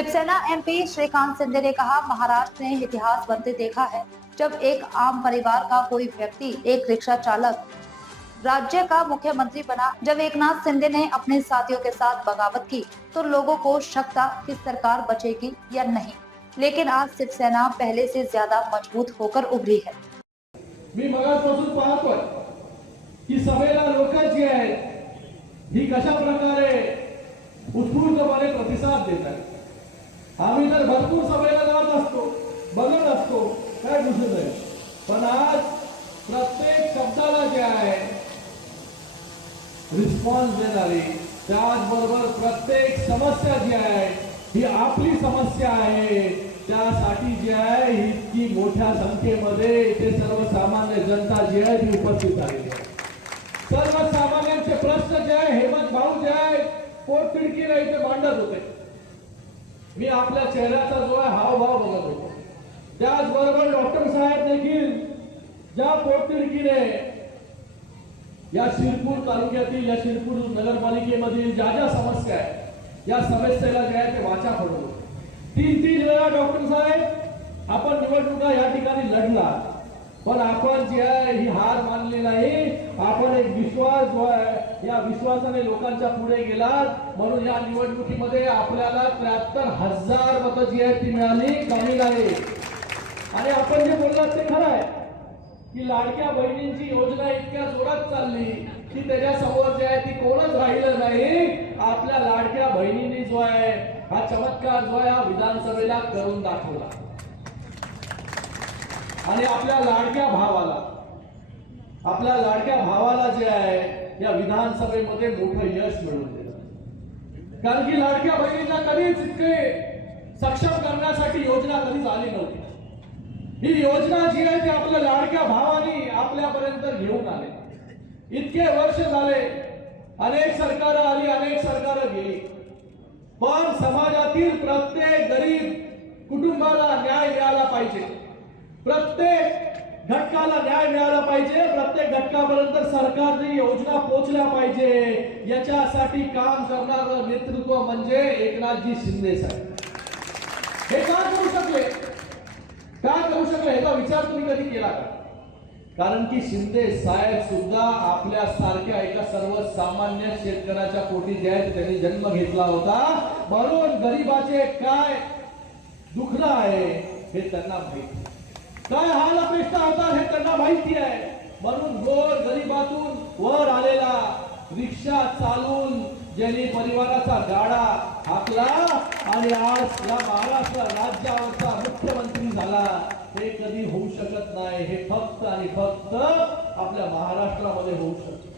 Shiv Sena MP Shrikant Shinde ने कहा, महाराष्ट्र ने इतिहास बनते देखा है। जब एक आम परिवार का कोई व्यक्ति एक रिक्शा चालक राज्य का मुख्यमंत्री बना, जब एकनाथ शिंदे ने अपने साथियों के साथ बगावत की तो लोगों को शक था कि सरकार बचेगी या नहीं, लेकिन आज शिवसेना पहले से ज्यादा मजबूत होकर उभरी है। मी मगासपासून पाहतोय की सभेला लोक जी आहेत ही कशा प्रकारे उत्स्फूर्तपणे प्रतिसाद देतात। आम्ही तर भरपूर सभेला जात असतो, बघत असतो, काय दिसत आहे, पण आज प्रत्येक शब्दाला जे आहे रिस्पॉन्स देणारी, त्याचबरोबर प्रत्येक समस्या जी आहे ही आपली समस्या आहे, त्यासाठी जे आहे इतकी मोठ्या संख्येमध्ये इथे सर्वसामान्य जनता जी आहे ती उपस्थित झालेली आहे। सर्वसामान्यांचे प्रश्न जे आहे हेमंत भाऊ जे आहे पोटतिडकीने इथे मांडत होते। मी आपल्या चेहऱ्याचा जो आहे हावभाव बघत होतो, त्याचबरोबर डॉक्टर साहेब देखील ज्या पोटतिडकीने या शिरपूर तालुक्यातील, या शिरपूर नगरपालिकेमधील ज्या ज्या समस्या आहेत या समस्येला जे आहे ते वाचा फोडून तीन वेळा डॉक्टर साहेब आपण निवडणुका या ठिकाणी लढला, पण आपण जे आहे ही हार मानली नाही। आपण एक विश्वास जो आहे या विश्वासाने लोकांच्या पुढे गेलात, म्हणून या निवडणुकीमध्ये आपल्याला 73,000 मतं जी आहेत ती मिळाली, कमी नाही। आणि आपण जे बोललात ते खरं आहे की लाडक्या बहिणींची योजना इतक्या जोरात चालली की त्याच्या समोर जे आहे ती कोणच राहिलं नाही। आपल्या लाडक्या बहिणींनी जो आहे हा चमत्कार जो आहे हा विधानसभेला करून दाखवला आणि आपल्या लाडक्या भावाला जे आहे या विधानसभेमध्ये मोठं यश मिळवून दिलं। कारण की लाडक्या बहिणींना कधीच इतके सक्षम करण्यासाठी योजना कधीच आली नव्हती। ही योजना जी आहे ती आपल्या लाडक्या भावानी आपल्यापर्यंत घेऊन आले। इतके वर्ष झाले, अनेक सरकार आली, अनेक सरकार गेली, पण समाजातील प्रत्येक गरीब कुटुंबाला न्याय मिळाला पाहिजे, प्रत्येक घटकाला न्याय मिळाला पाहिजे, प्रत्येक घटकापर्यंत सरकारची योजना पोहोचल्या पाहिजे, याच्यासाठी काम करणारं नेतृत्व म्हणजे एकनाथजी शिंदे साहेब। हे का करू शकले, याचा विचार तुम्ही कधी केला का? कारण की शिंदे साहेब सुद्धा आपल्या सारख्या एका सर्वसामान्य शेतकऱ्याच्या पोटी जे आहे त्यांनी जन्म घेतला होता, म्हणून गरीबाचे काय दुखणं आहे हे त्यांना माहिती, काय हाल अपेक्षा होतात हे त्यांना माहिती आहे। म्हणून गोर गरीबातून वर आलेला, रिक्षा चालून ज्यांनी परिवाराचा गाडा हाकला आणि आज या महाराष्ट्र राज्यावरचा मुख्यमंत्री झाला, हे कधी होऊ शकत नाही। हे फक्त आणि फक्त आपल्या महाराष्ट्रामध्ये होऊ शकतं।